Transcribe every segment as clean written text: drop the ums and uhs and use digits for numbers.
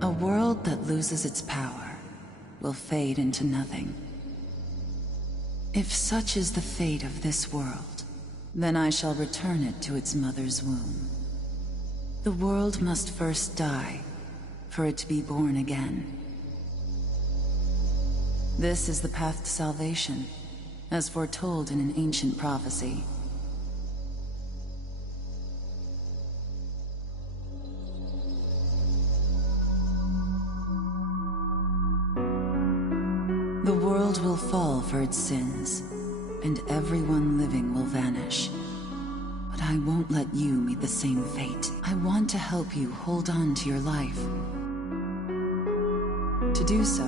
A world that loses its power will fade into nothing. If such is the fate of this world, then I shall return it to its mother's womb. The world must first die, for it to be born again. This is the path to salvation, as foretold in an ancient prophecy. The world will fall for its sins, and everyone living will vanish. But I won't let you meet the same fate. I want to help you hold on to your life. To do so,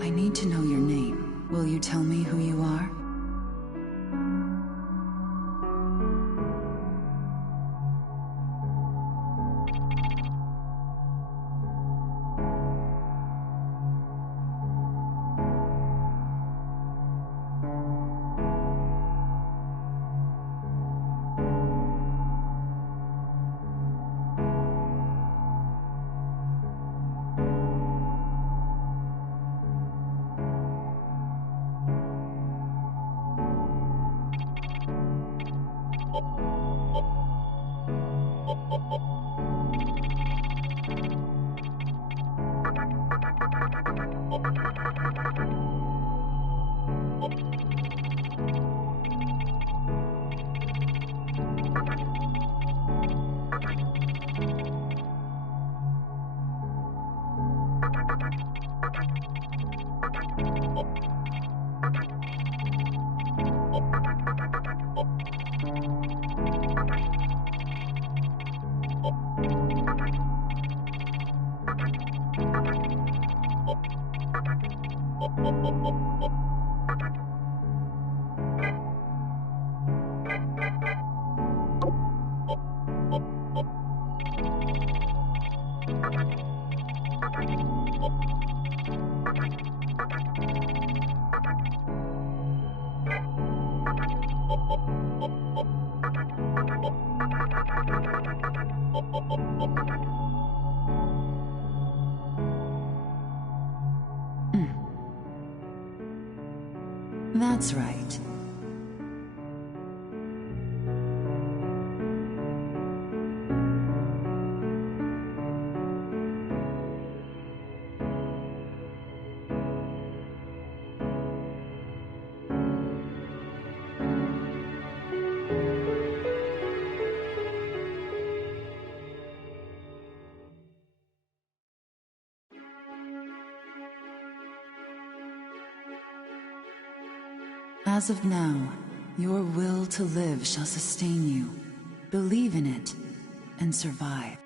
I need to know your name. Will you tell me who you are? That's right. As of now, your will to live shall sustain you. Believe in it, and survive.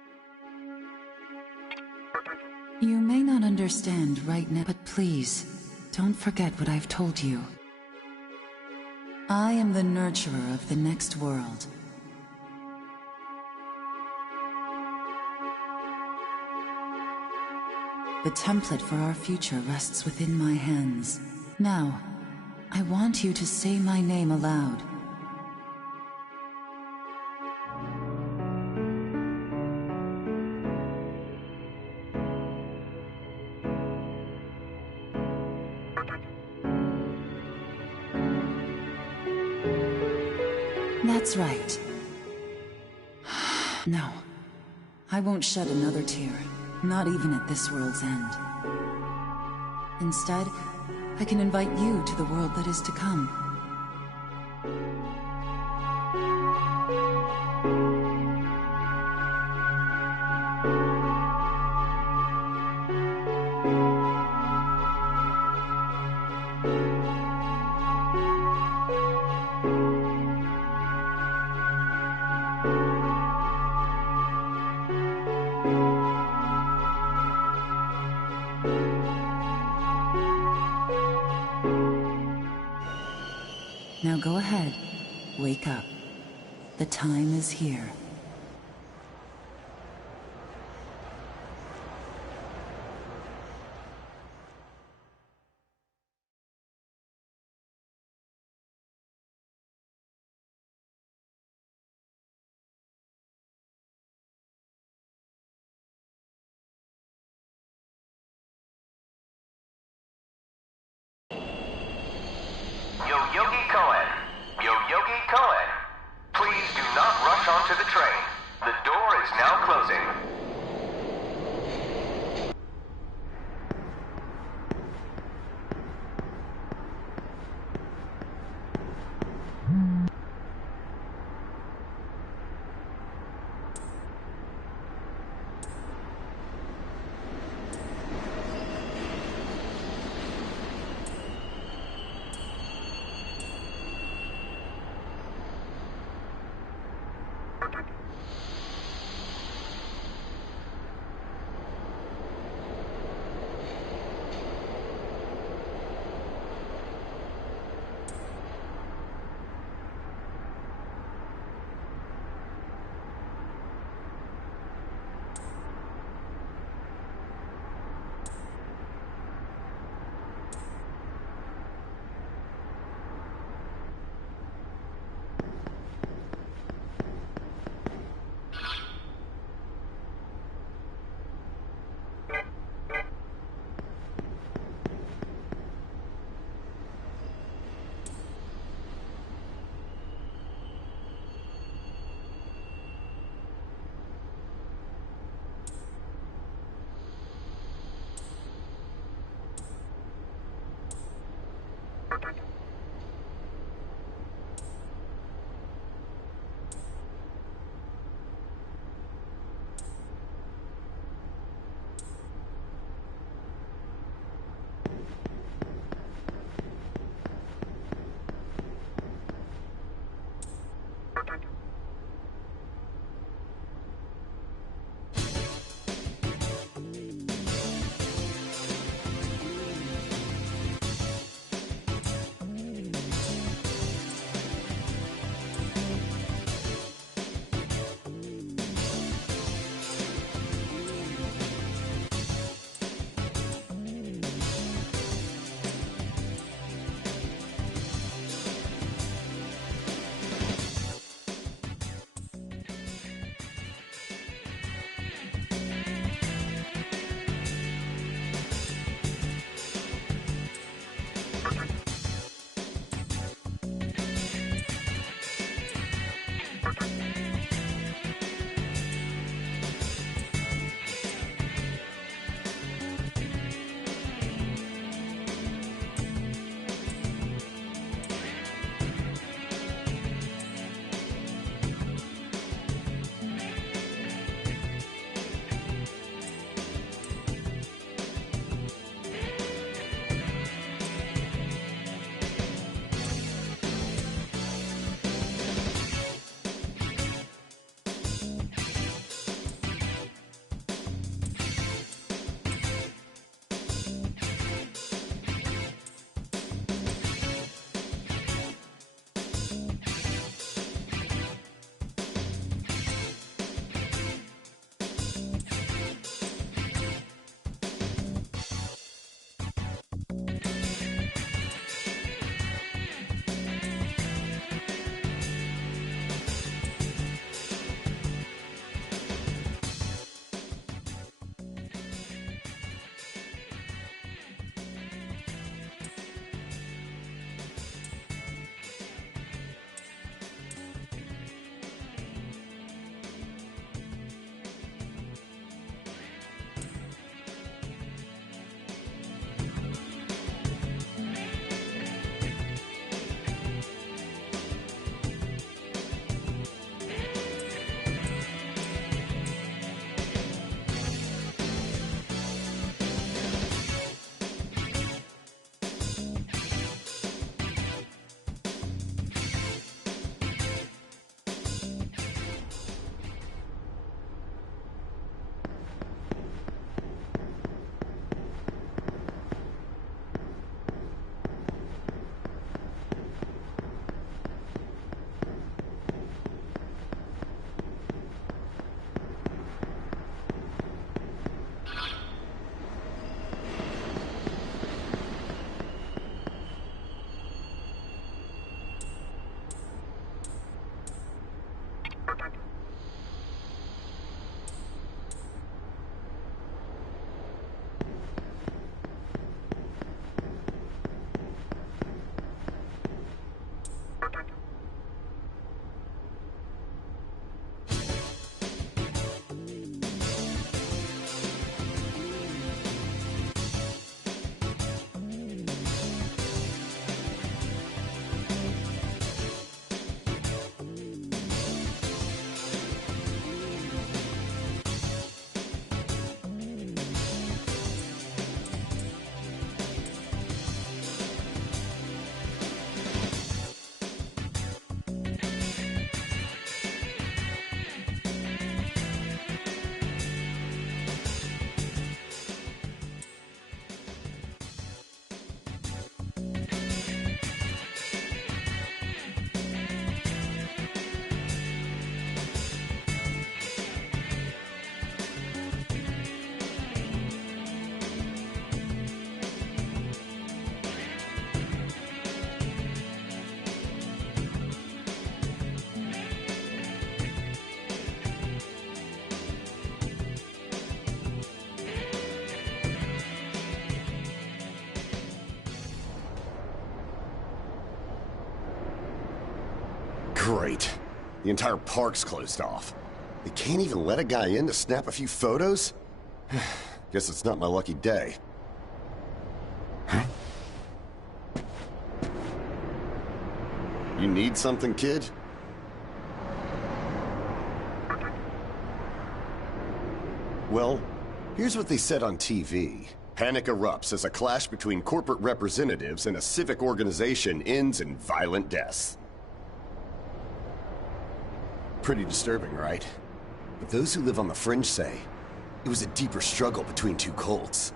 You may not understand right now, but please, don't forget what I've told you. I am the nurturer of the next world. The template for our future rests within my hands. Now, I want you to say my name aloud. That's right. No, I won't shed another tear, not even at this world's end. Instead, I can invite you to the world that is to come. head. Wake up. The time is here. Yogi Cohen. Yogi Cohen. Please do not rush onto the train. The door is now closing. Great. The entire park's closed off. They can't even let a guy in to snap a few photos? Guess it's not my lucky day. You need something, kid? Well, here's what they said on TV. Panic erupts as a clash between corporate representatives and a civic organization ends in violent deaths. Pretty disturbing, right? But those who live on the fringe say it was a deeper struggle between two cults.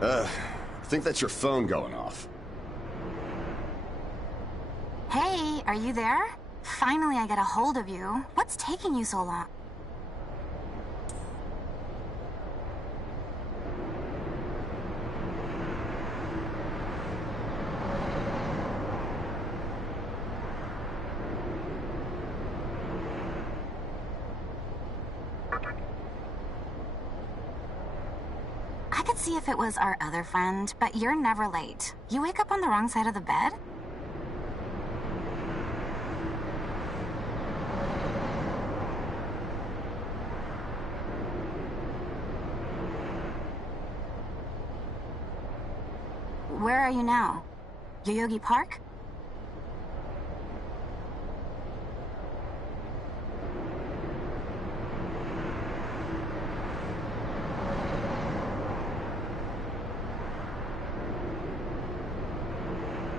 I think that's your phone going off. Hey, are you there? Finally I get a hold of you. What's taking you so long? I could see if it was our other friend, but you're never late. You wake up on the wrong side of the bed? Where are you now? Yoyogi Park?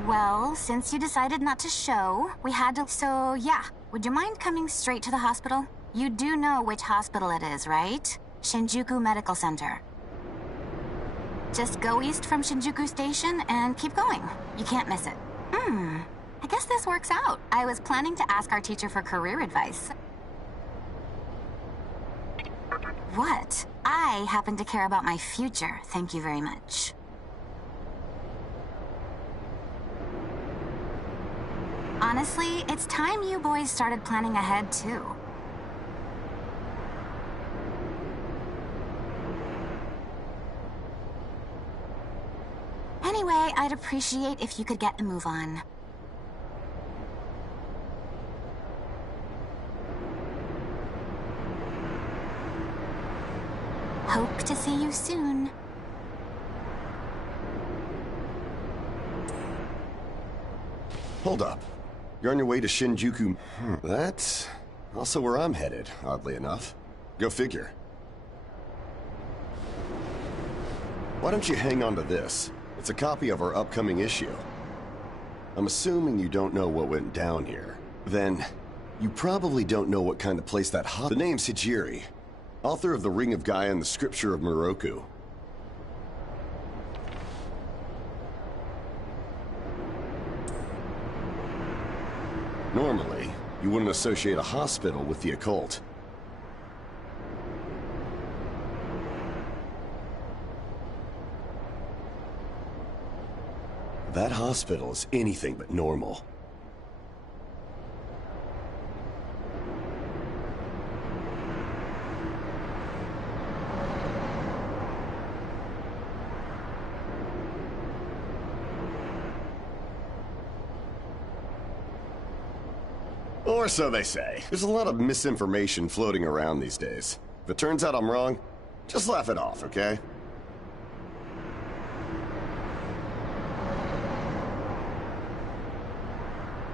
Well, since you decided not to show, we had to... So, yeah. Would you mind coming straight to the hospital? You do know which hospital it is, right? Shinjuku Medical Center. Just go east from Shinjuku Station and keep going. You can't miss it. I guess this works out. I was planning to ask our teacher for career advice. What? I happen to care about my future, thank you very much. Honestly, it's time you boys started planning ahead, too. Anyway, I'd appreciate if you could get a move on. Hope to see you soon. Hold up. You're on your way to Shinjuku. That's also where I'm headed, oddly enough. Go figure. Why don't you hang on to this? It's a copy of our upcoming issue. I'm assuming you don't know what went down here. Then, you probably don't know what kind of place that The name's Hijiri, author of The Ring of Gaia and the Scripture of Muroku. Normally, you wouldn't associate a hospital with the occult. That hospital is anything but normal. Or so they say. There's a lot of misinformation floating around these days. If it turns out I'm wrong, just laugh it off, okay?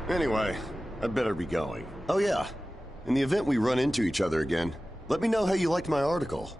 Anyway, I'd better be going. Oh yeah, in the event we run into each other again, let me know how you liked my article.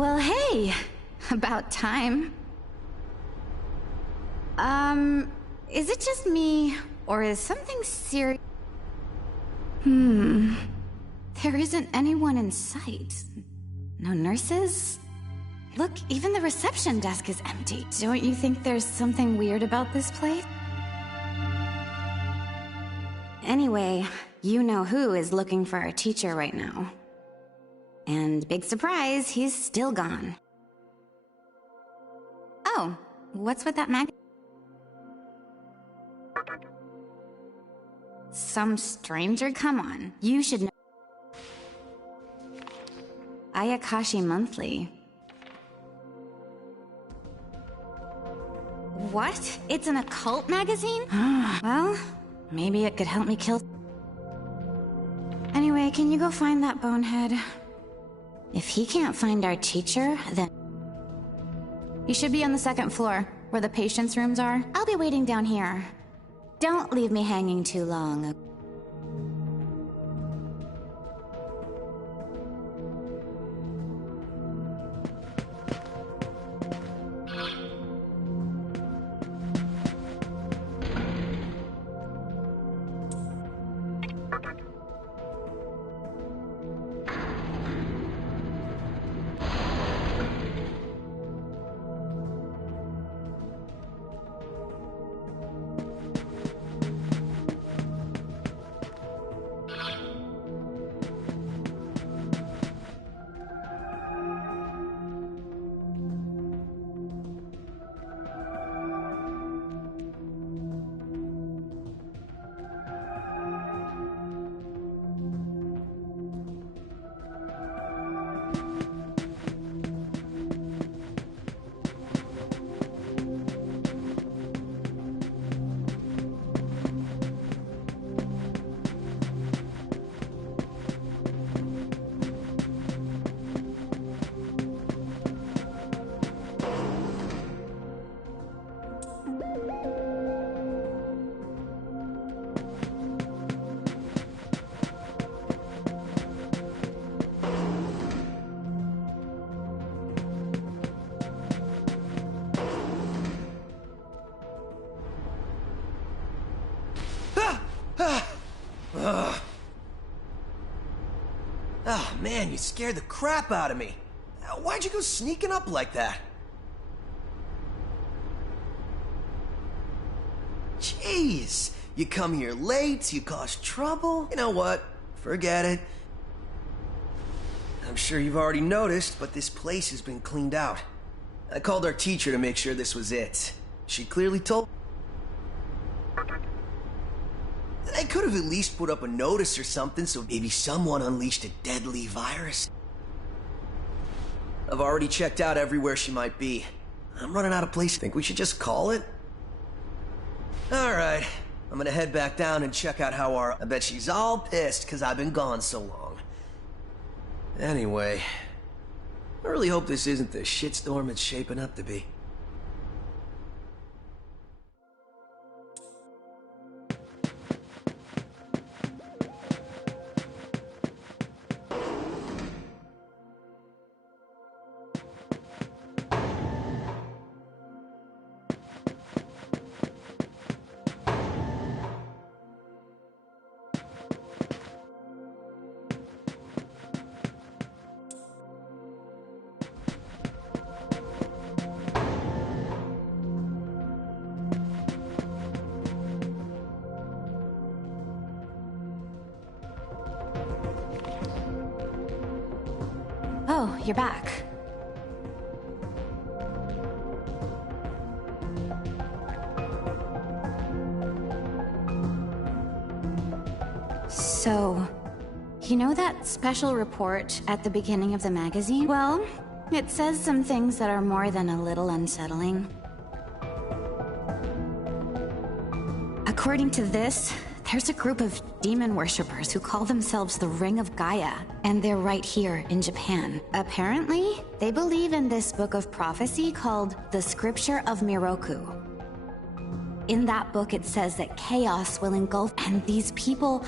Well, hey! About time. Is it just me, or is something serious? There isn't anyone in sight. No nurses? Look, even the reception desk is empty. Don't you think there's something weird about this place? Anyway, you know who is looking for our teacher right now. And big surprise, he's still gone. Oh, what's with that mag? Some stranger? Come on, you should know. Ayakashi Monthly. What? It's an occult magazine? Well, maybe it could help me kill... Anyway, can you go find that bonehead? If he can't find our teacher, then... He should be on the second floor, where the patients' rooms are. I'll be waiting down here. Don't leave me hanging too long. Oh man, you scared the crap out of me. Why'd you go sneaking up like that? Jeez, you come here late, you cause trouble. You know what? Forget it. I'm sure you've already noticed, but this place has been cleaned out. I called our teacher to make sure this was it. She clearly told... They could have at least put up a notice or something, so maybe someone unleashed a deadly virus. I've already checked out everywhere she might be. I'm running out of places. Think we should just call it? Alright, I'm gonna head back down and check out how our... I bet she's all pissed because I've been gone so long. Anyway, I really hope this isn't the shitstorm it's shaping up to be. Oh, you're back. So, you know that special report at the beginning of the magazine? Well, it says some things that are more than a little unsettling. According to this, there's a group of demon worshippers who call themselves the Ring of Gaia, and they're right here in Japan. Apparently, they believe in this book of prophecy called the Scripture of Miroku. In that book, it says that chaos will engulf, and these people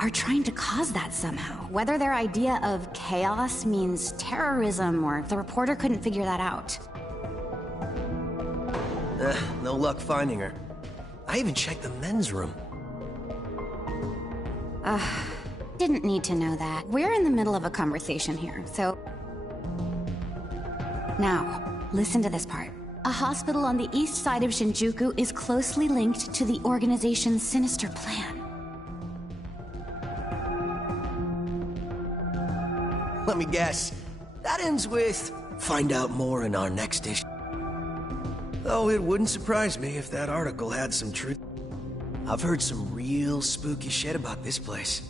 are trying to cause that somehow. Whether their idea of chaos means terrorism or the reporter couldn't figure that out. No luck finding her. I even checked the men's room. Didn't need to know that. We're in the middle of a conversation here, so... Now, listen to this part. A hospital on the east side of Shinjuku is closely linked to the organization's sinister plan. Let me guess. That ends with, find out more in our next issue. Though it wouldn't surprise me if that article had some truth. I've heard some real spooky shit about this place.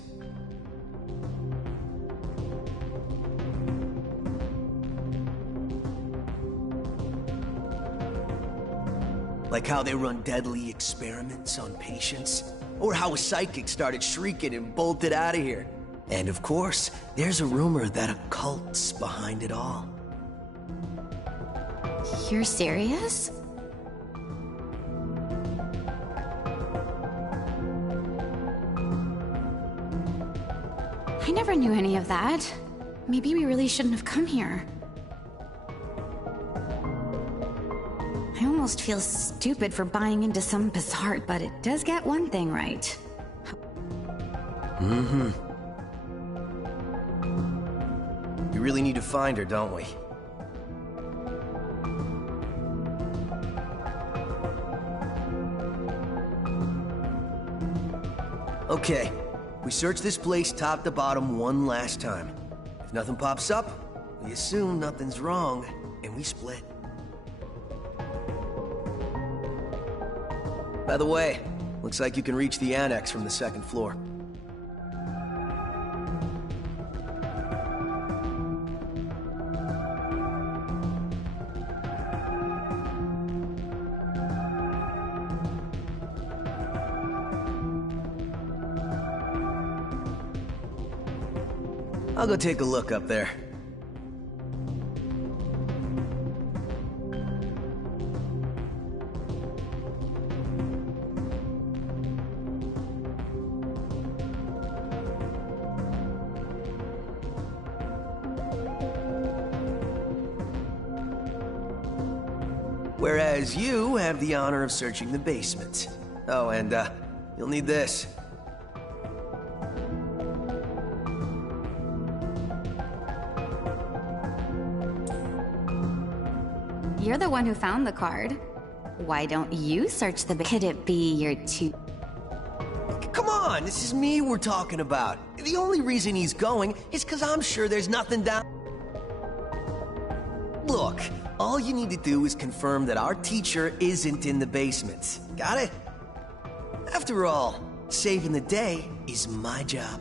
Like how they run deadly experiments on patients, or how a psychic started shrieking and bolted out of here. And of course, there's a rumor that a cult's behind it all. You're serious? I never knew any of that. Maybe we really shouldn't have come here. I almost feel stupid for buying into some bizarre, but it does get one thing right. We really need to find her, don't we? Okay, we search this place top to bottom one last time. If nothing pops up, we assume nothing's wrong, and we split. By the way, looks like you can reach the annex from the second floor. I'll go take a look up there. Whereas you have the honor of searching the basement. Oh, and, you'll need this. You're the one who found the card. Why don't you search the... Could it be your two... Come on, this is me we're talking about. The only reason he's going is because I'm sure there's nothing down... Look, all you need to do is confirm that our teacher isn't in the basement. Got it? After all, saving the day is my job.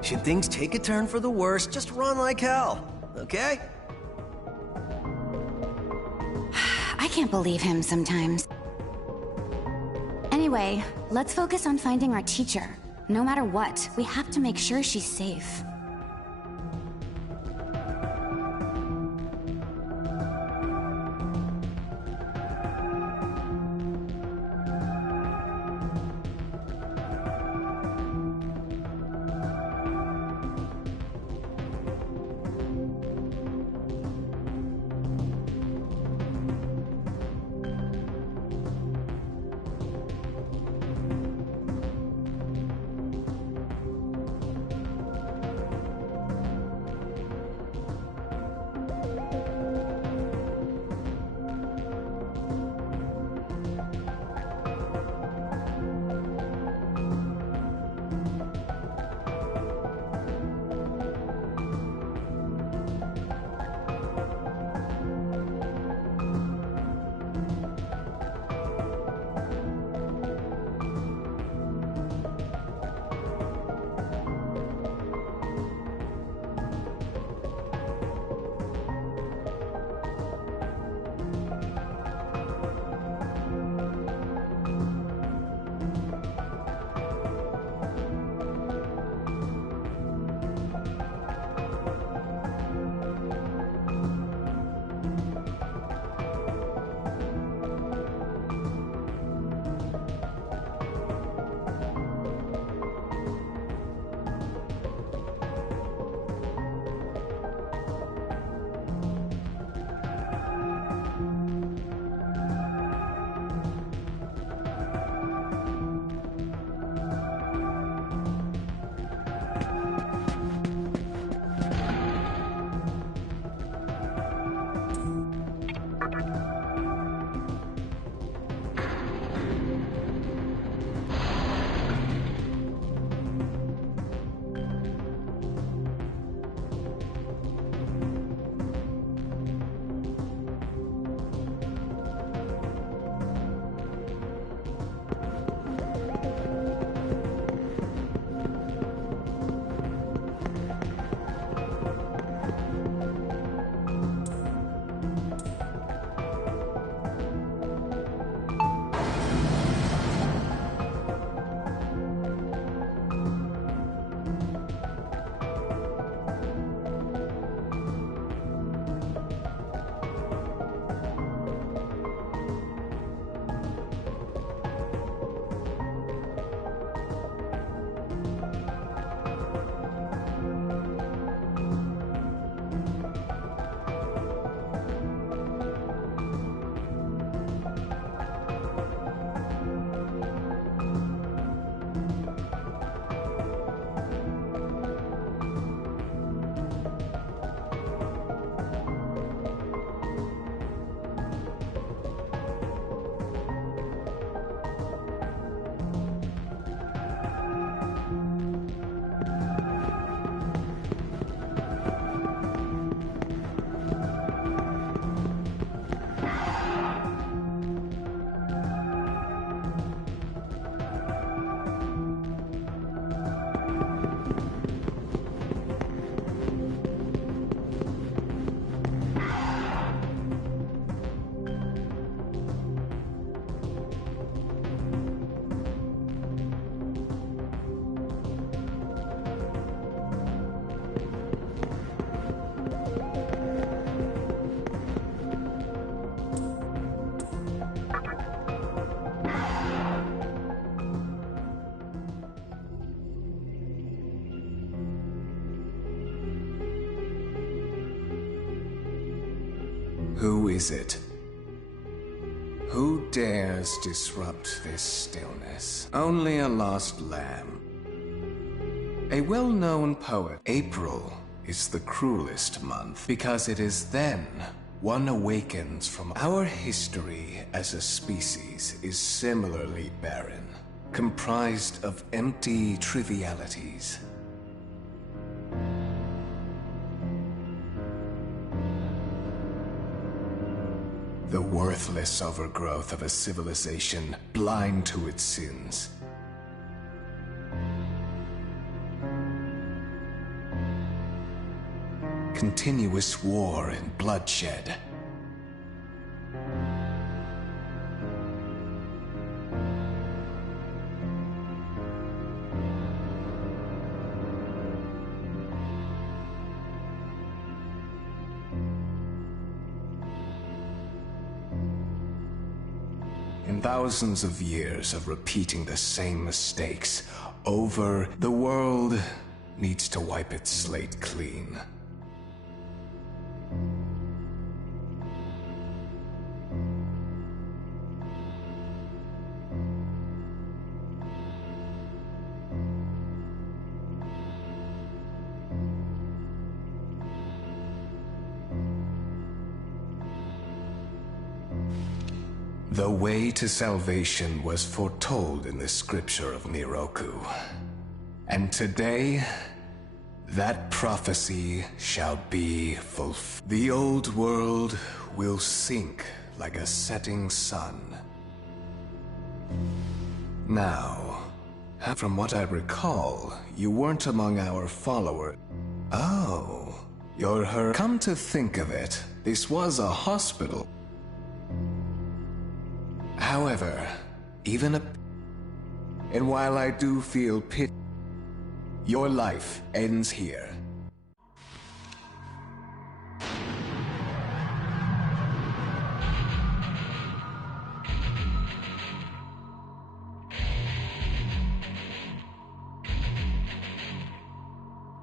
Should things take a turn for the worse, just run like hell, okay? I can't believe him sometimes. Anyway, let's focus on finding our teacher. No matter what, we have to make sure she's safe. Who is it? Who dares disrupt this stillness? Only a lost lamb. A well-known poet. April is the cruelest month because it is then one awakens from our history as a species is similarly barren, comprised of empty trivialities. The worthless overgrowth of a civilization blind to its sins. Continuous war and bloodshed. In thousands of years of repeating the same mistakes over, the world needs to wipe its slate clean. The way to salvation was foretold in the scripture of Miroku. And today, that prophecy shall be fulfilled. The old world will sink like a setting sun. Now, from what I recall, you weren't among our followers. Oh, you're her. Come to think of it, this was a hospital. However, and while I do feel pity, your life ends here.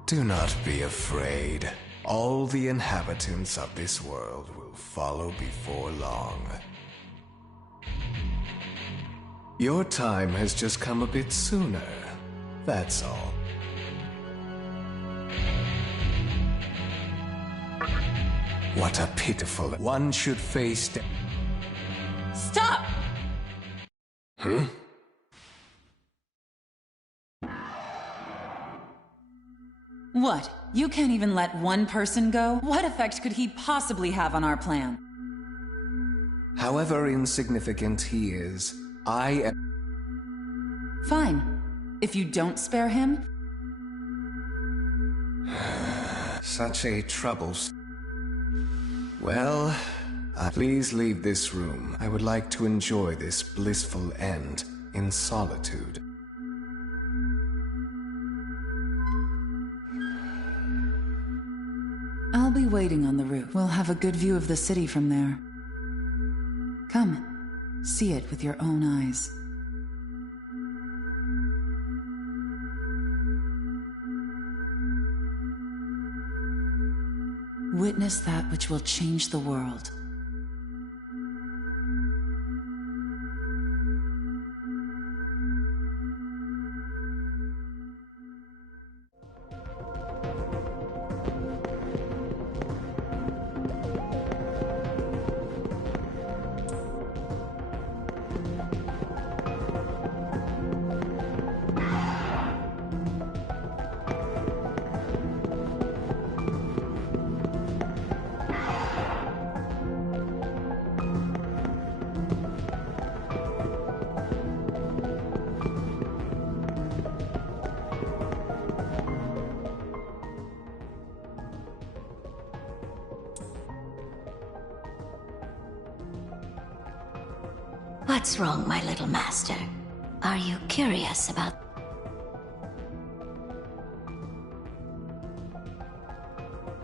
Do not be afraid. All the inhabitants of this world will follow before long. Your time has just come a bit sooner, that's all. What a pitiful... One should face... Stop! Huh? What? You can't even let one person go? What effect could he possibly have on our plan? However insignificant he is, I am... Fine. If you don't spare him... Such a troubles... Well, please leave this room. I would like to enjoy this blissful end in solitude. I'll be waiting on the roof. We'll have a good view of the city from there. Come. See it with your own eyes. Witness that which will change the world. What's wrong, my little master? Are you curious about...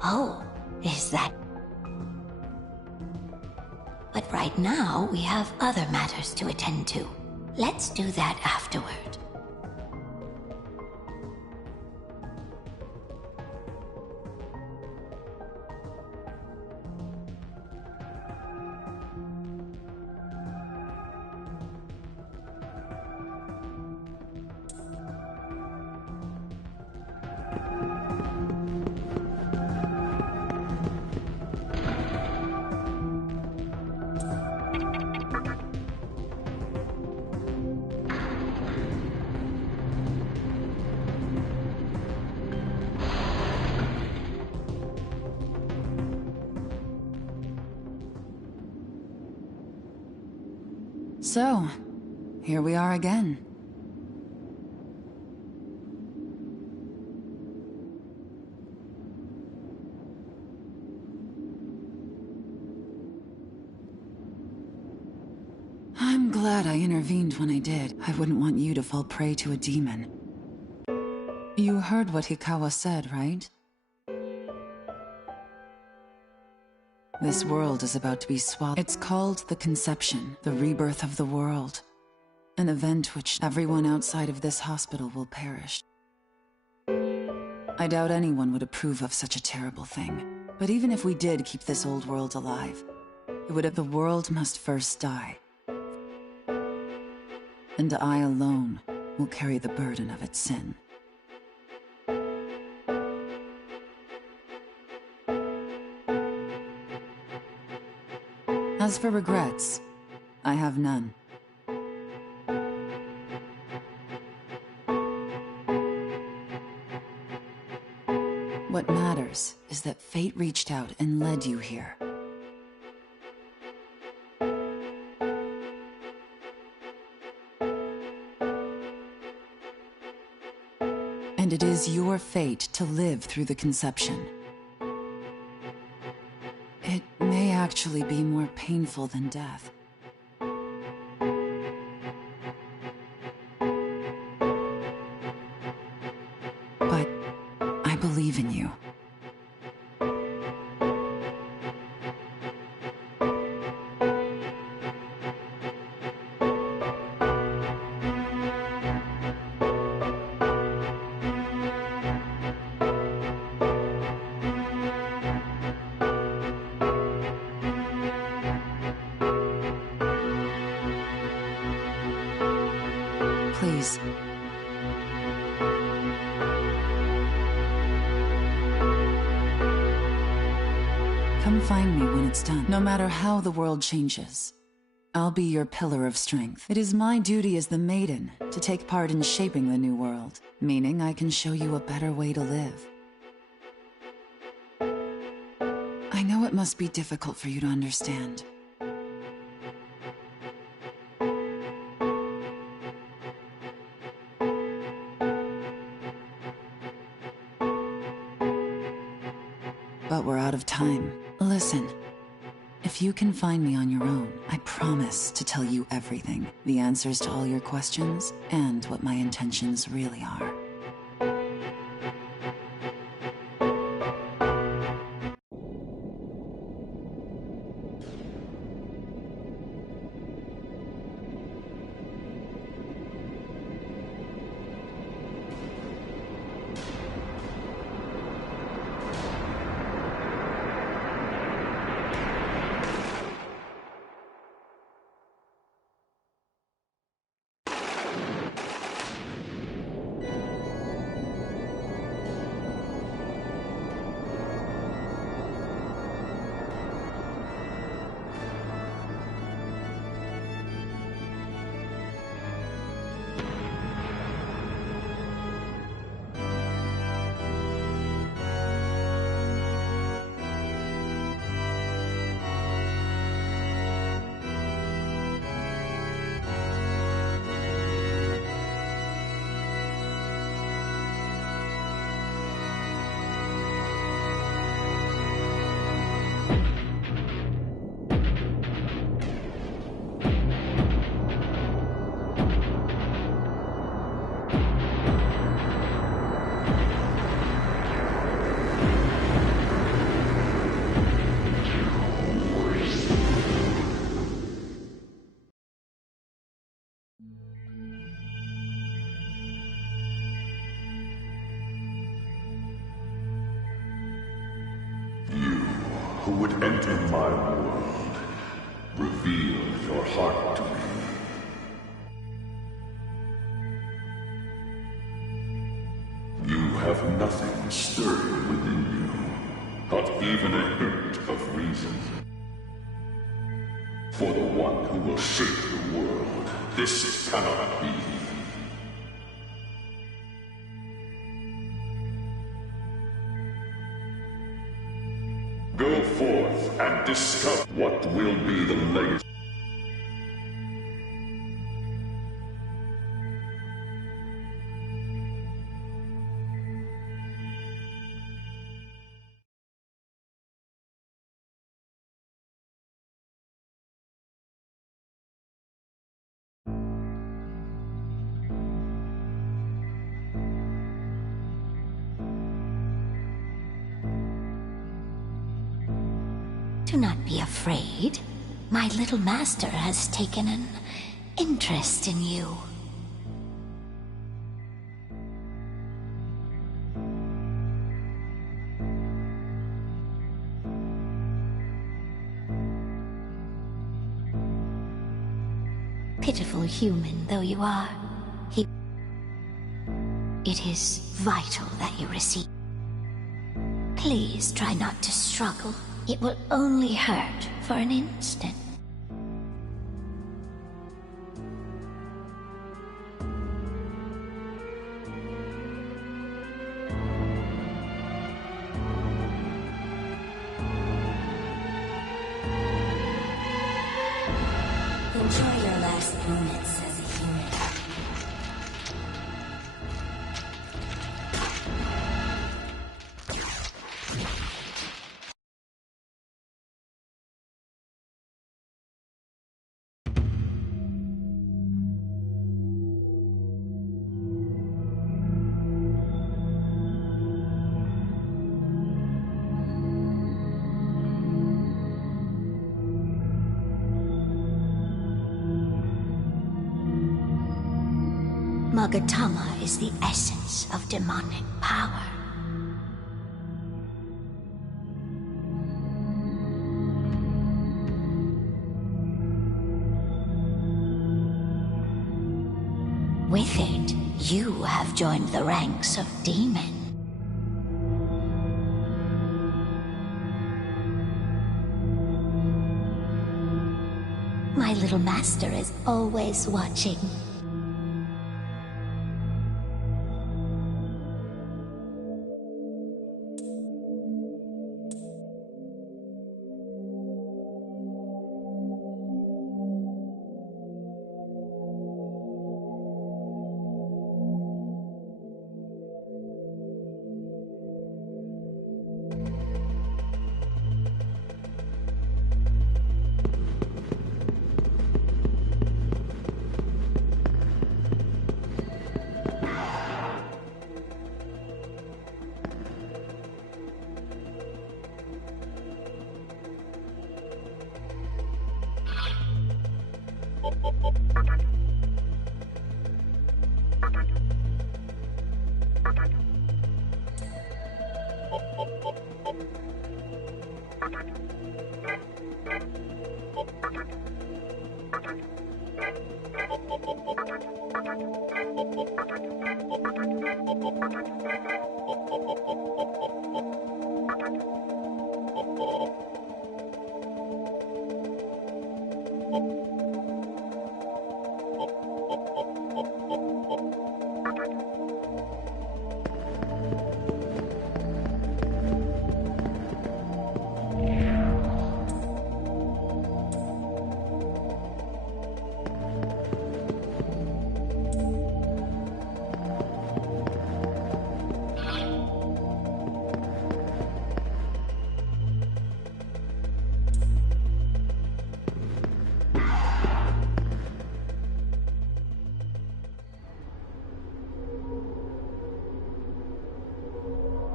Oh, is that... But right now, we have other matters to attend to. Let's do that afterward. So, here we are again. I'm glad I intervened when I did. I wouldn't want you to fall prey to a demon. You heard what Hikawa said, right? This world is about to be swallowed. It's called the Conception, the rebirth of the world. An event which everyone outside of this hospital will perish. I doubt anyone would approve of such a terrible thing. But even if we did keep this old world alive, it would have the world must first die. And I alone will carry the burden of its sin. As for regrets, I have none. What matters is that fate reached out and led you here. And it is your fate to live through the conception. It may actually be more painful than death. But I believe in you. Please. Come find me when it's done. No matter how the world changes, I'll be your pillar of strength. It is my duty as the Maiden to take part in shaping the new world, meaning I can show you a better way to live. I know it must be difficult for you to understand. But we're out of time. Listen, if you can find me on your own, I promise to tell you everything. The answers to all your questions, and what my intentions really are. Who would enter my world, reveal your heart to me. You have nothing stirring within you, not even a hint of reason. For the one who will shape the world, this cannot be. Go forth and discover what will be the legacy. Do not be afraid. My little master has taken an interest in you. Pitiful human though you are, it is vital that you receive. Please try not to struggle. It will only hurt for an instant. Enjoy your last moments as a human. Magatama is the essence of demonic power. With it, you have joined the ranks of demon. My little master is always watching.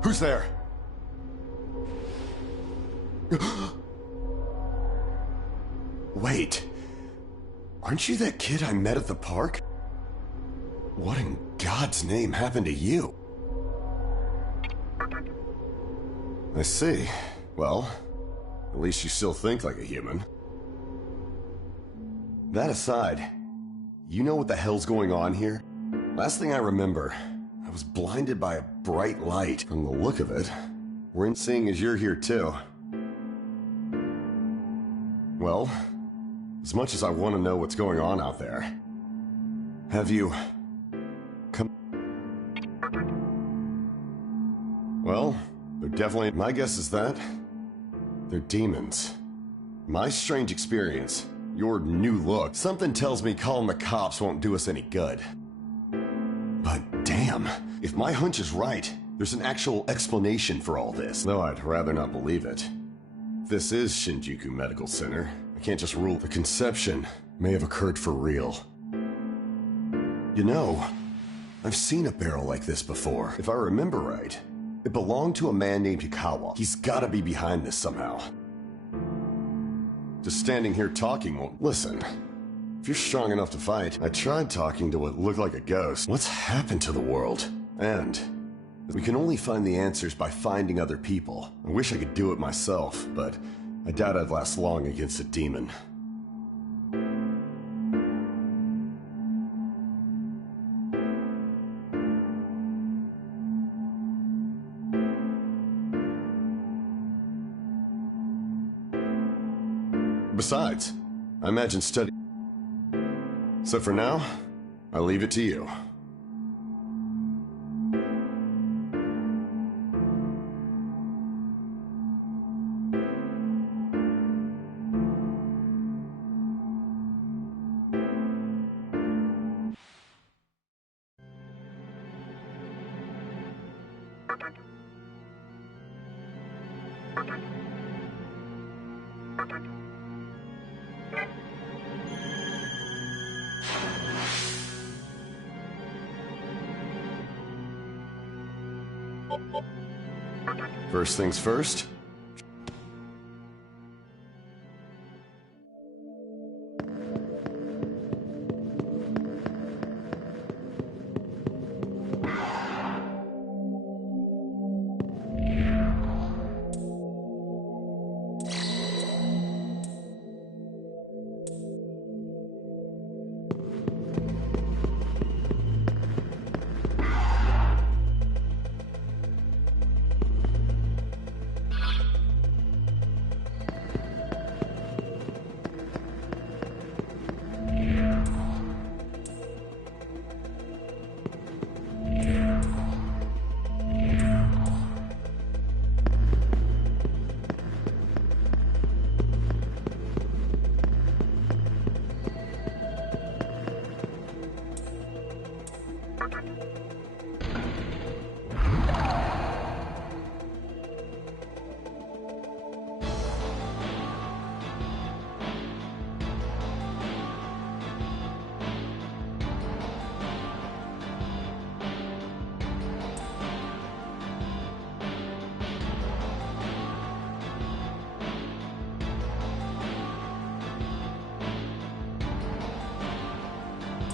Who's there? Wait. Aren't you that kid I met at the park? What in God's name happened to you? I see. Well, at least you still think like a human. That aside, you know what the hell's going on here? Last thing I remember, I was blinded by a bright light. From the look of it, we're seeing as you're here too. Well, as much as I want to know what's going on out there, have you come? Well, they're definitely, my guess is that they're demons. My strange experience, your new look, something tells me calling the cops won't do us any good. But damn, if my hunch is right, there's an actual explanation for all this. Though I'd rather not believe it. If this is Shinjuku Medical Center, I can't just rule the conception may have occurred for real. You know, I've seen a barrel like this before. If I remember right, it belonged to a man named Yukawa. He's gotta be behind this somehow. Just standing here talking won't... Listen, if you're strong enough to fight, I tried talking to what looked like a ghost. What's happened to the world? And we can only find the answers by finding other people. I wish I could do it myself, but I doubt I'd last long against a demon. Besides, I imagine study. So for now, I'll leave it to you. First things first.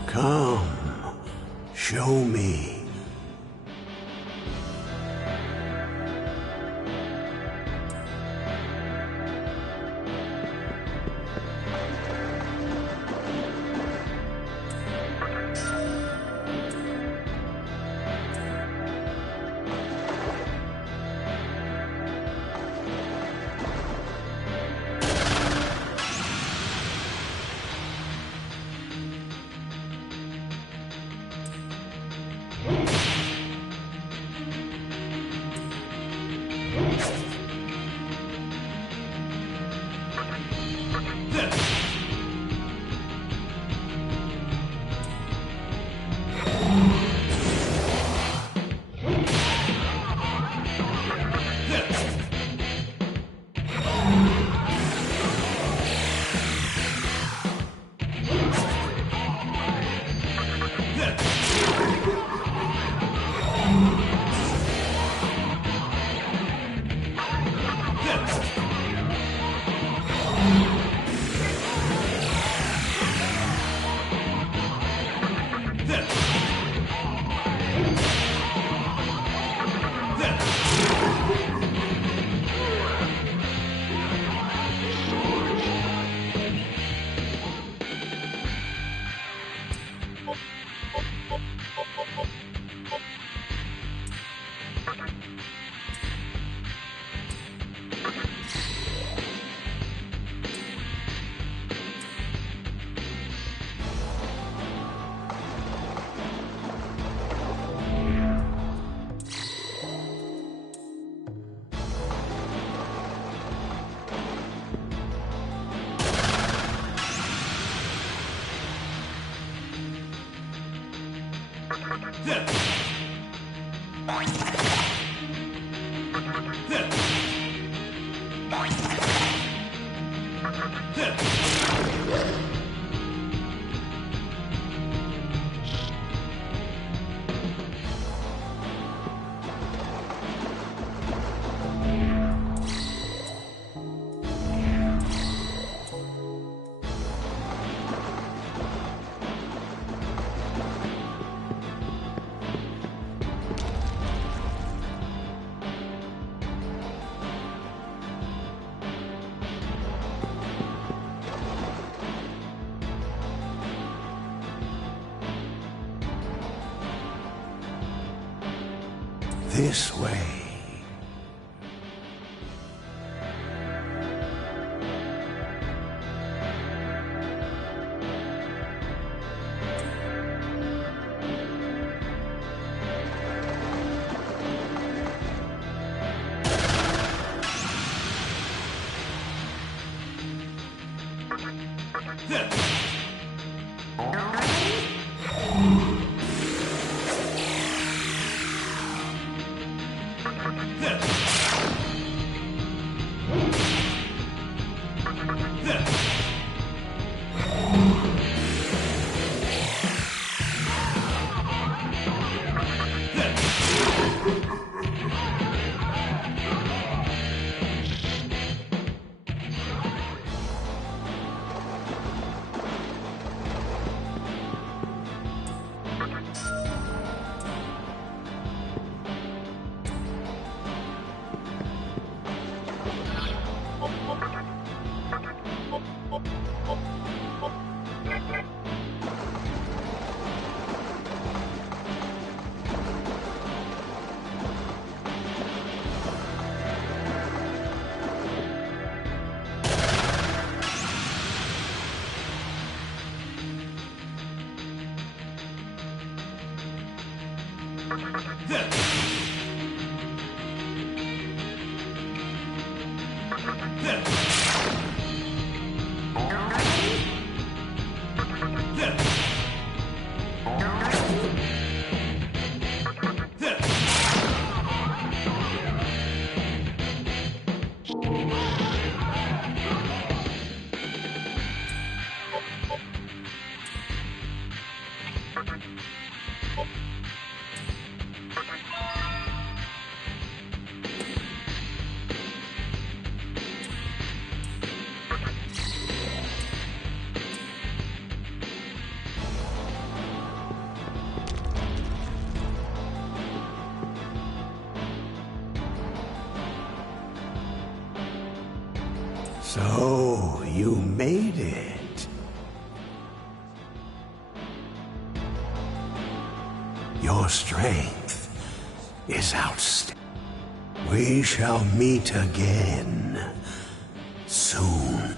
Come, show me. This way. So, you made it. Your strength is outstanding. We shall meet again soon.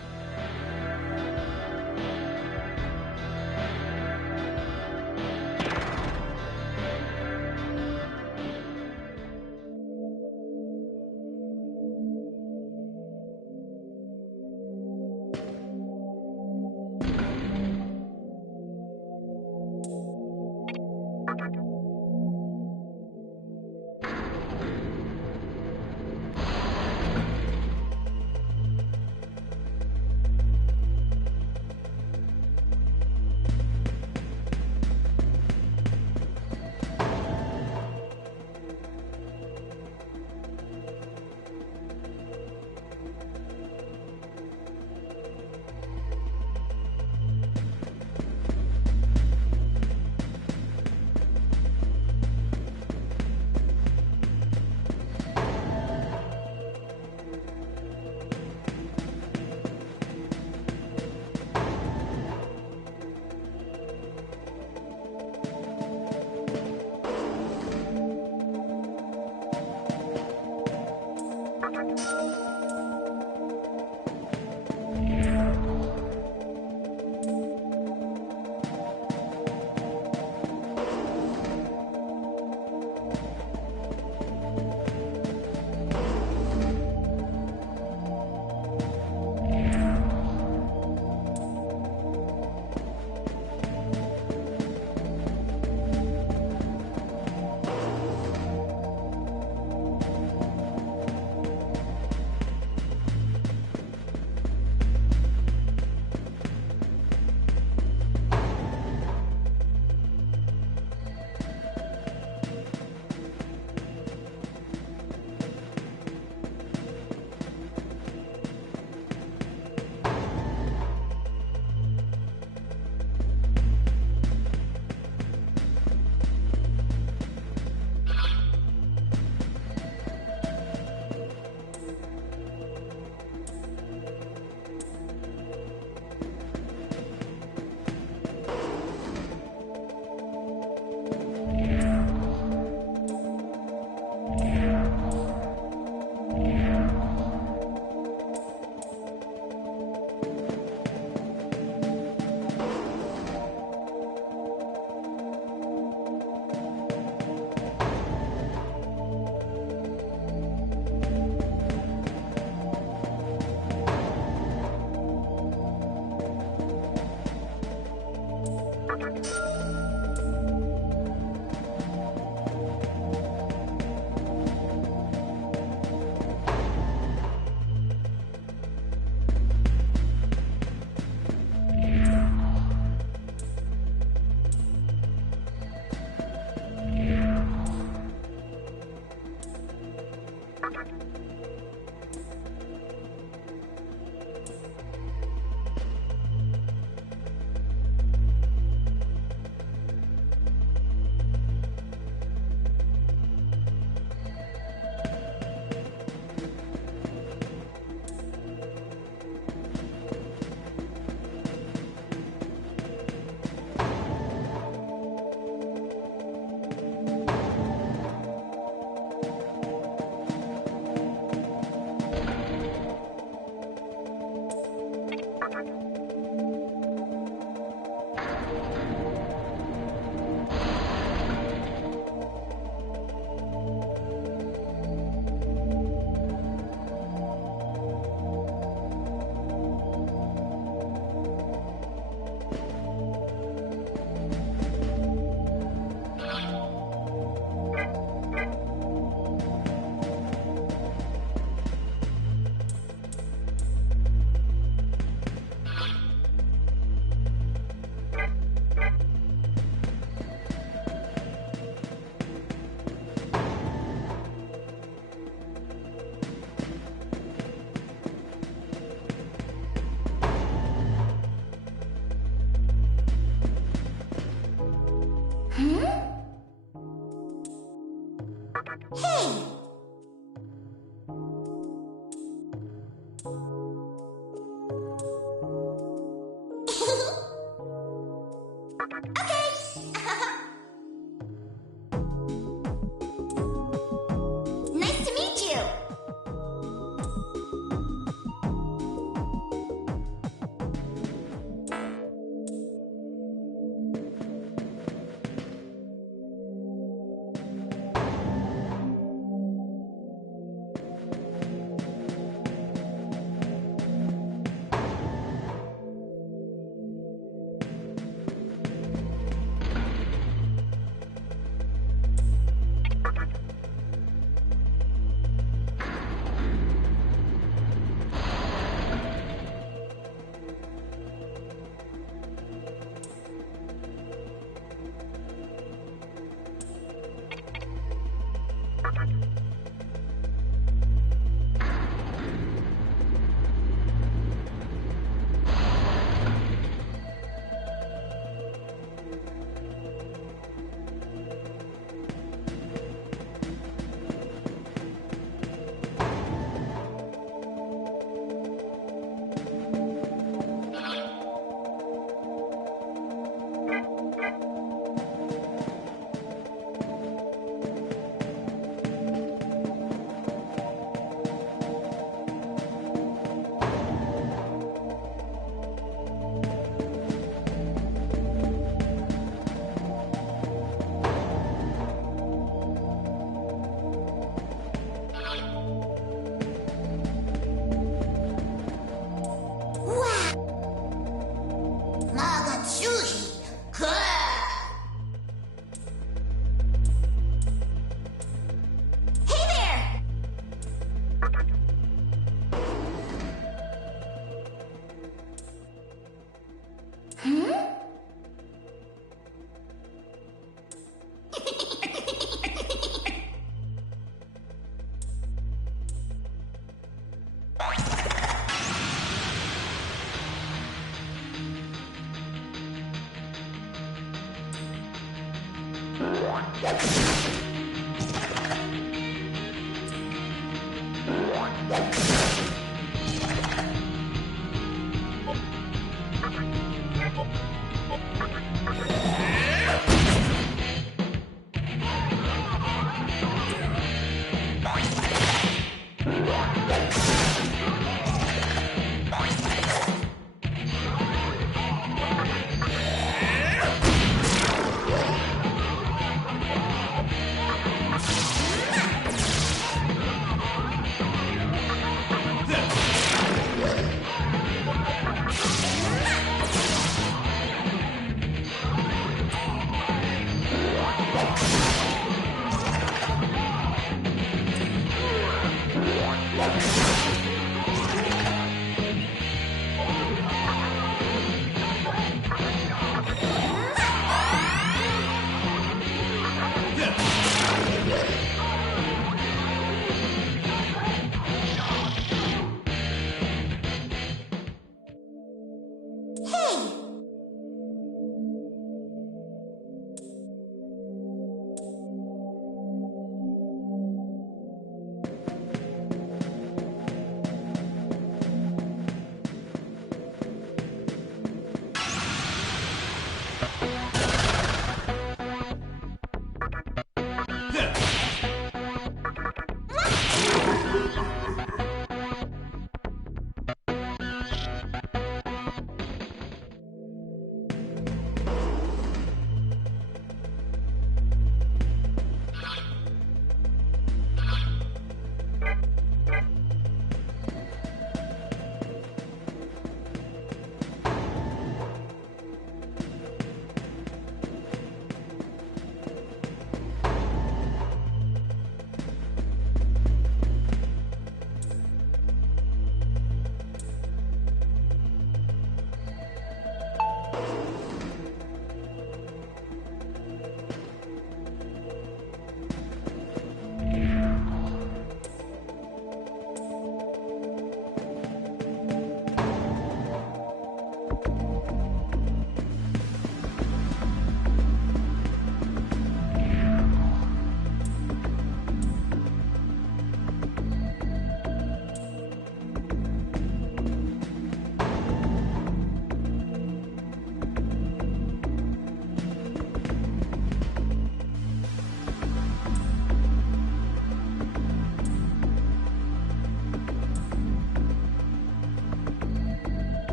Hey there!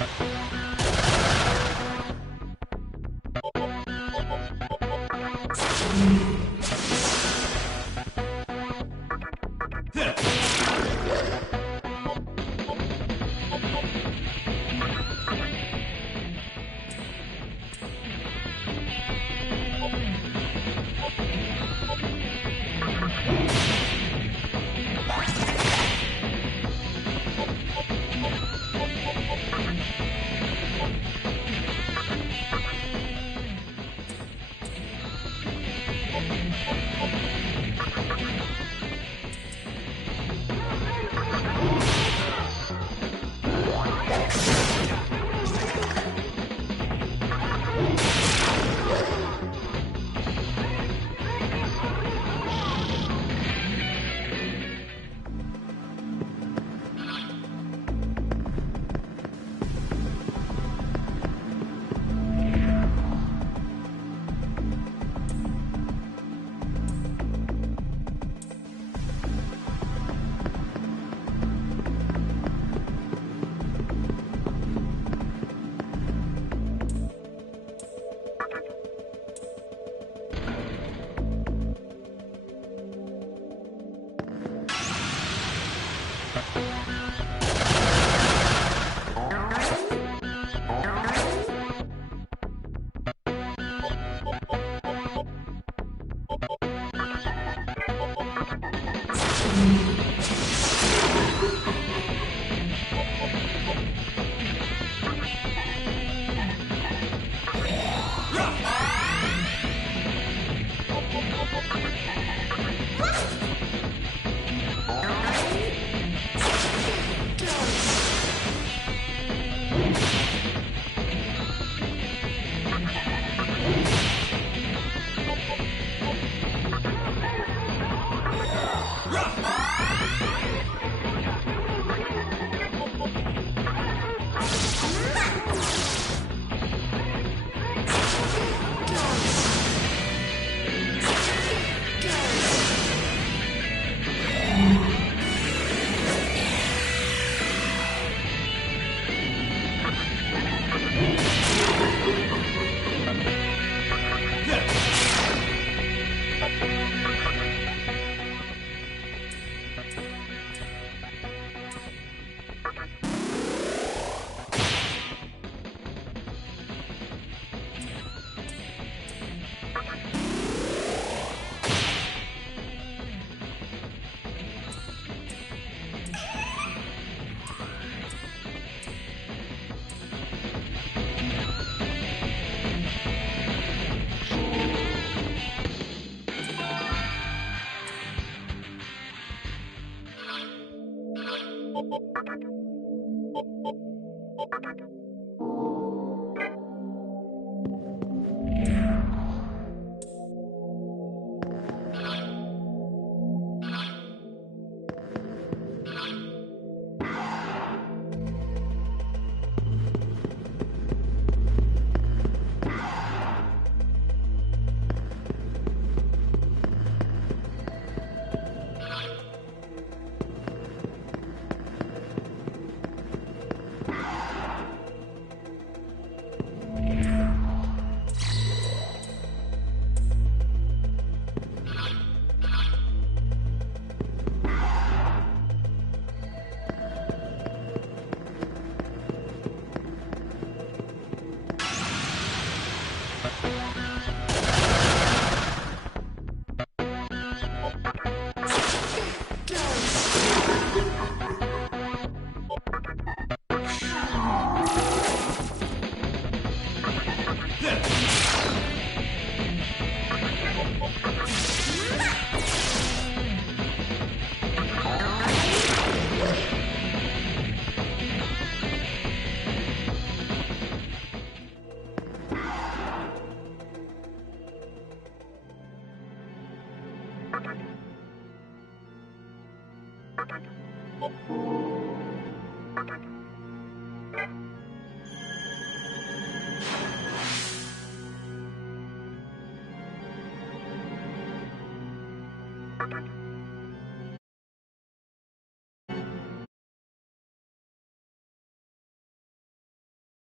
you